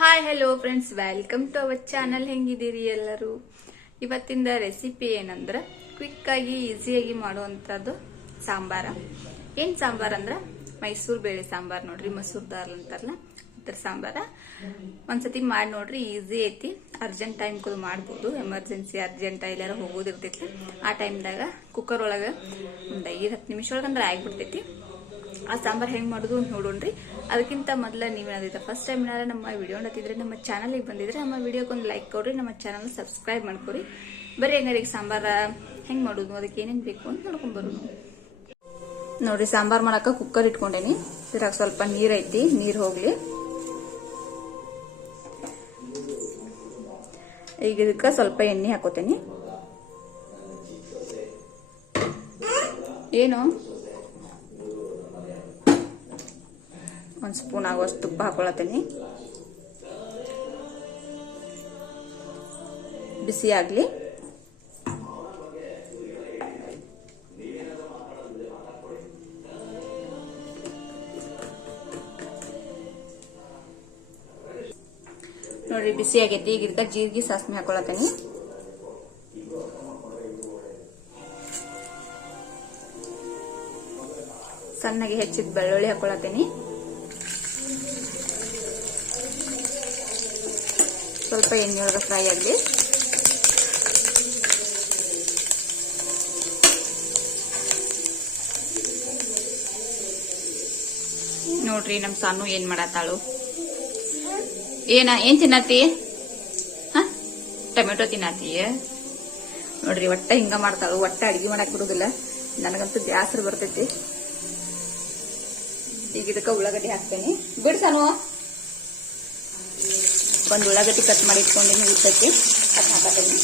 Hi hello friends, welcome to our channel. ಹೆಂಗಿದ್ದೀರಿ ಎಲ್ಲರೂ? ಇವತ್ತಿಂದ ರೆಸಿಪಿ ಏನಂದ್ರೆ ಕ್ವಿಕ್ ಆಗಿ ಈಸಿಯಾಗಿ ಮಾಡುವಂಥದ್ದು ಸಾಂಬಾರ. ಏನ್ ಸಾಂಬಾರ್ ಅಂದ್ರೆ ಮೈಸೂರು ಬೇಳೆ ಸಾಂಬಾರ್ ನೋಡ್ರಿ, ಮಸೂರ್ ದಾಲ್ ಅಂತಾರಲ್ಲ ಇದ್ರ ಸಾಂಬಾರ. ಒಂದ್ಸತಿ ಮಾಡಿ ನೋಡ್ರಿ, ಈಸಿ ಐತಿ. ಅರ್ಜೆಂಟ್ ಟೈಮ್ ಕೂಡ ಮಾಡ್ಬೋದು. ಎಮರ್ಜೆನ್ಸಿ ಅರ್ಜೆಂಟ್ ಎಲ್ಲಾರ ಹೋಗೋದಿರ್ತೈತಿ, ಆ ಟೈಮ್ದಾಗ ಕುಕ್ಕರ್ ಒಳಗೆ ಒಂದು 5-10 ನಿಮಿಷ ಒಳಗಂದ್ರೆ ಆಗಿಬಿಡ್ತೈತಿ. ಆ ಸಾಂಬಾರ್ ಹೆಂಗ್ ಮಾಡುದು ಅಂತ ನೋಡೋಣ್ರಿ. ಅದಕ್ಕಿಂತ ಮೊದಲ ನೀವೇನಾದ್ರೆ ಫಸ್ಟ್ ಟೈಮ್ ಏನಾರ ನಮ್ಮ ವಿಡಿಯೋ ನೋಡ್ತಿದ್ರೆ, ನಮ್ಮ ಚಾನಲ್ಗೆ ಬಂದಿದ್ರೆ ನಮ್ಮ ವಿಡಿಯೋಗೆ ಒಂದು ಲೈಕ್ ಕೊಡ್ರಿ, ನಮ್ಮ ಚಾನಲ್ ಸಬ್ಸ್ಕ್ರೈಬ್ ಮಾಡ್ಕೊರಿ. ಬರೀ ಹೆಂಗಾರ ಈಗ ಸಾಂಬಾರ ಹೆಂಗ್ ಮಾಡುದು, ಅದಕ್ಕೆ ಏನೇನ್ ಬೇಕು ಅಂತ ನೋಡ್ಕೊಂಡ್ ಬರೋದು ನೋಡ್ರಿ. ಸಾಂಬಾರ್ ಮಾಡಾಕ ಕುಕ್ಕರ್ ಇಟ್ಕೊಂಡೇನಿ. ಇದ್ರಾಗ ಸ್ವಲ್ಪ ನೀರ್ ಐತಿ, ನೀರ್ ಹೋಗ್ಲಿ. ಈಗ ಇದಕ್ಕ ಸ್ವಲ್ಪ ಎಣ್ಣೆ ಹಾಕೋತೇನಿ. ಏನು ಒಂದ್ ಸ್ಪೂನ್ ಆಗುವಷ್ಟು ತುಪ್ಪ ಹಾಕೊಳತೀನಿ. ಬಿಸಿ ಆಗ್ಲಿ. ನೋಡ್ರಿ, ಬಿಸಿ ಆಗೈತಿ. ಈಗ ಇದಕ್ಕ ಜೀರಿಗೆ ಸಾಸಿವೆ ಹಾಕೊಳತೀನಿ. ಸಣ್ಣಗೆ ಹೆಚ್ಚಿದ ಬೆಳ್ಳುಳ್ಳಿ ಹಾಕೊಳತೀನಿ. ಸ್ವಲ್ಪ ಎಣ್ಣೆಯೊಳಗೆ ಫ್ರೈ ಆಗಲಿ. ನೋಡ್ರಿ, ನಮ್ ಸಾನು ಏನ್ ಮಾಡತ್ತಾಳು. ಏನ್ ತಿನ್ನತಿ? ಟೊಮೆಟೊ ತಿನ್ನತಿ? ನೋಡ್ರಿ, ಒಟ್ಟ ಹಿಂಗ ಮಾಡ್ತಾಳು. ಒಟ್ಟ ಅಡಿಗೆ ಮಾಡಕ್ ಬಿಡುದಿಲ್ಲ. ನನಗಂತೂ ಬ್ಯಾಸರ ಬರ್ತೈತಿ. ಈಗ ಇದಕ್ಕ ಉಳ್ಳಾಗಡ್ಡಿ ಹಾಕ್ತೇನೆ. ಬಿಡ್ಸಾನು ಒಂದ್ ಉಳ್ಳಾಗಡ್ಡಿ ಕಟ್ ಮಾಡಿ ಇಟ್ಕೊಂಡಿನಿ ಉದ್ದಕ್ಕೆ, ಅದು ಹಾಕತೀನಿ.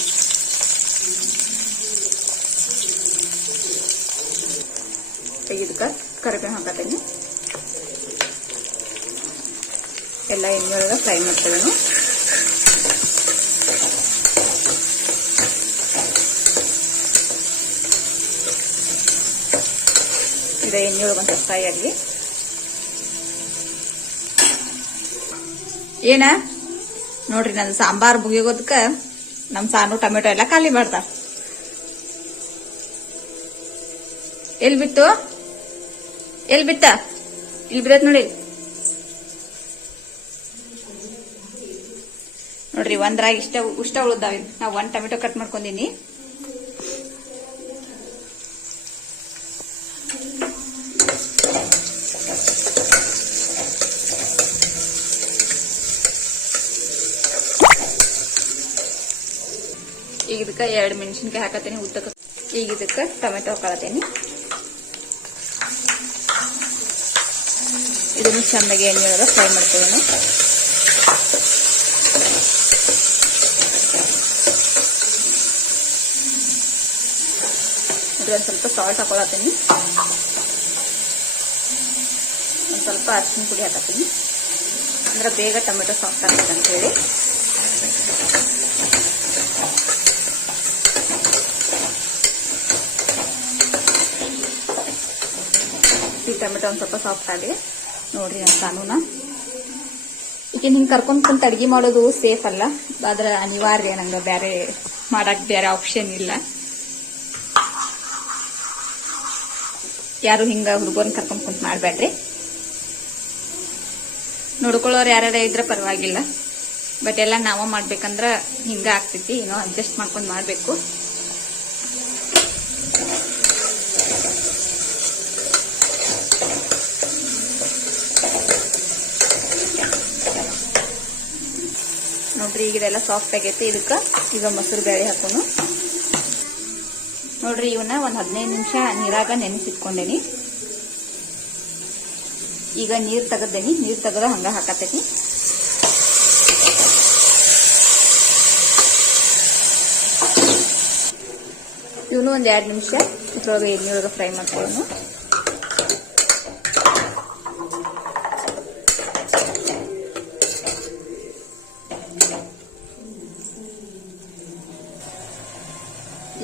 ಇದಕ್ಕ ಕರಿಬೇವು ಹಾಕತೀನಿ. ಎಲ್ಲ ಎಣ್ಣೆಯೊಳಗ ಫ್ರೈ ಮಾಡ್ತೇವೆ. ಇದು ಎಣ್ಣೆಯೊಳಗ ಒಂದ್ ಫ್ರೈ ಆಗಲಿ. ಏನ ನೋಡ್ರಿ, ನನ್ ಸಾಂಬಾರ್ ಮುಗಿಯೋದಕ್ಕ ನಮ್ ಸಾನು ಟೊಮೆಟೊ ಎಲ್ಲ ಖಾಲಿ ಮಾಡ್ತಾರ. ಎಲ್ ಬಿತ್ತು? ಎಲ್ ಬಿತ್ತ? ಇಲ್ಲಿ ಬಿಡತ್ ನೋಡಿ. ನೋಡ್ರಿ, ಒಂದ್ರಾಗ ಇಷ್ಟ ಉಳ್ದಾವ. ನಾ 1 ಟೊಮೆಟೊ ಕಟ್ ಮಾಡ್ಕೊಂಡೀನಿ. ಈಗ ಇದಕ್ಕ 2 ಮೆಣಸಿನ್ಕಾಯಿ ಹಾಕತೀನಿ ಉದ್ದಕ್ಕೆ. ಈಗ ಇದಕ್ಕ ಟೊಮೆಟೊ ಹಾಕತೀನಿ. ಇದನ್ನು ಚೆನ್ನಾಗಿ ಎಣ್ಣೆಯೊಳಗೆ ಫ್ರೈ ಮಾಡ್ಕೊಳ್ಳೋಣ. ಇದ್ರಲ್ಲಿ ಸ್ವಲ್ಪ ಸಾಲ್ಟ್ ಹಾಕೊಳತೀನಿ. ಒಂದ್ ಸ್ವಲ್ಪ ಅರಿಶಿನ ಪುಡಿ ಹಾಕತೀನಿ, ಅಂದ್ರೆ ಬೇಗ ಟೊಮೆಟೊ ಸಾಫ್ಟ್ ಆಗ್ತದೆ ಅಂತ ಹೇಳಿ. ಈ ಟೊಮೆಟೊ ಒಂದ್ ಸ್ವಲ್ಪ ಸಾಫ್ಟ್ ಆಗಿ ನೋಡ್ರಿ. ನಮ್ಮ ಸಾನುನ ಈಗ ಹಿಂಗ್ ಕರ್ಕೊಂಡ್ ಕುಂತ ಅಡ್ಗೆ ಮಾಡೋದು ಸೇಫ್ ಅಲ್ಲ, ಆದ್ರೆ ಅನಿವಾರ್ಯ. ನಂಗೆ ಬೇರೆ ಮಾಡಕ್ ಬೇರೆ ಆಪ್ಷನ್ ಇಲ್ಲ. ಯಾರು ಹಿಂಗ ಹುಡುಗರನ್ನ ಕರ್ಕೊಂಡ್ ಕುಂತ ಮಾಡ್ಬೇಡ್ರಿ. ನೋಡ್ಕೊಳ್ಳೋರು ಯಾರ್ಯಾರ ಇದ್ರೆ ಪರವಾಗಿಲ್ಲ, ಬಟ್ ಎಲ್ಲ ನಾವ ಮಾಡ್ಬೇಕಂದ್ರ ಹಿಂಗ ಆಗ್ತೈತಿ. ಏನೋ ಅಡ್ಜಸ್ಟ್ ಮಾಡ್ಕೊಂಡ್ ಮಾಡ್ಬೇಕು. ನೋಡ್ರಿ, ಈಗ ಇದೆಲ್ಲ ಸಾಫ್ಟ್ ಆಗೈತಿ. ಇದಕ್ಕ ಈಗ ಮೊಸರು ಬೇಳೆ ಹಾಕೋನು. ನೋಡ್ರಿ, ಇವನ್ನ ಒಂದ್ 15 ನಿಮಿಷ ನೀರಾಗ ನೆನೆಸಿಟ್ಕೊಂಡೇನಿ. ಈಗ ನೀರ್ ತೆಗದೇನಿ. ನೀರ್ ತೆಗದ ಹಂಗ ಹಾಕತೇನಿ. ಇವನು ಒಂದ್ 2 ನಿಮಿಷ ಇದ್ರೊಳಗೆ ಎಣ್ಣೆಯೊಳಗೆ ಫ್ರೈ ಮಾಡ್ಕೊಳ್ಳೋನು.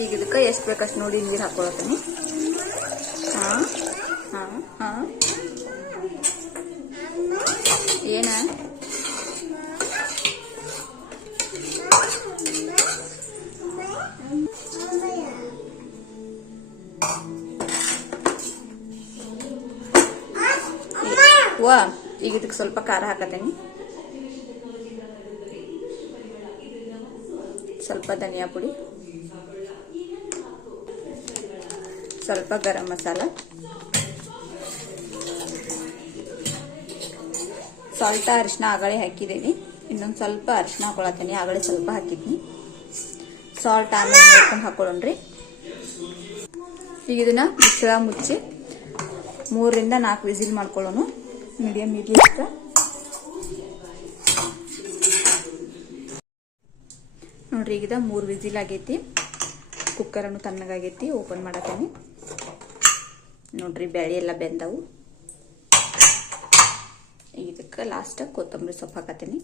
ಈಗ ಇದಕ್ಕ ಎಷ್ಟು ಬೇಕಷ್ಟು ನೋಡಿ ನೀರು ಹಾಕೊಳತೀನಿ. ಏನ ಈಗ ಇದಕ್ಕೆ ಸ್ವಲ್ಪ ಖಾರ ಹಾಕತೇನಿ, ಸ್ವಲ್ಪ ಧನಿಯಾ ಪುಡಿ, ಸ್ವಲ್ಪ ಗರಂ ಮಸಾಲ, ಸ್ವಲ್ಪ ಅರಿಶಿನ ಆಗಲೇ ಹಾಕಿದ್ದೀನಿ, ಇನ್ನೊಂದು ಸ್ವಲ್ಪ ಅರಿಶಿನ ಹಾಕೊಳತೀನಿ, ಆಗಲೇ ಸ್ವಲ್ಪ ಹಾಕಿದ್ನಿ. ಸಾಲ್ಟ್ ಆಮೇಲೆ ನೋಡ್ಕೊಂಡು ಹಾಕೊಳ್ಳೋಣ್ರಿ. ಈಗ ಇದನ್ನ ಮುಚ್ಚಳ ಮುಚ್ಚಿ 3 ರಿಂದ 4 ವಿಸಿಲ್ ಮಾಡ್ಕೊಳ್ಳೋಣ. ಮೀಡಿಯಂ ಇರ್ಲಿ ಇಷ್ಟ. ನೋಡ್ರಿ ಈಗ 3 ವಿಸಿಲ್ ಆಗೈತಿ, ಕುಕ್ಕರನ್ನು ತಣ್ಣಗಾಗೈತಿ. ಓಪನ್ ಮಾಡತ್ತೇನೆ. ನೋಡ್ರಿ ಬ್ಯಾಳಿ ಎಲ್ಲ ಬೆಂದವು. ಇದಕ್ಕೆ ಲಾಸ್ಟ್ ಕೊತ್ತಂಬರಿ ಸೊಪ್ಪು ಹಾಕತ್ತೀನಿ.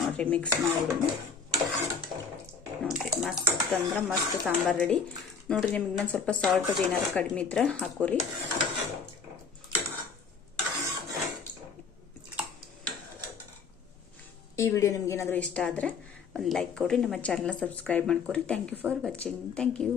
ನೋಡ್ರಿ ಮಿಕ್ಸ್ ಮಾಡೋಣ. ನೋಡ್ರಿ ಮಸ್ತ್ ಅಂದ್ರೆ ಮಸ್ತ್ ಸಾಂಬಾರ್ ರೆಡಿ. ನೋಡ್ರಿ ನಿಮ್ಗೆ ಇನ್ನೊಂದು ಸ್ವಲ್ಪ ಸಾಲ್ಟ್ ಏನಾದ್ರು ಕಡಿಮೆ ಇದ್ರೆ ಹಾಕೋರಿ. ಈ ವಿಡಿಯೋ ನಿಮ್ಗೆ ಏನಾದರೂ ಇಷ್ಟ ಆದರೆ ಒಂದು ಲೈಕ್ ಕೊಡ್ರಿ, ನಮ್ಮ ಚಾನಲ್ನ ಸಬ್ಸ್ಕ್ರೈಬ್ ಮಾಡ್ಕೊರಿ. Thank you for watching. Thank you.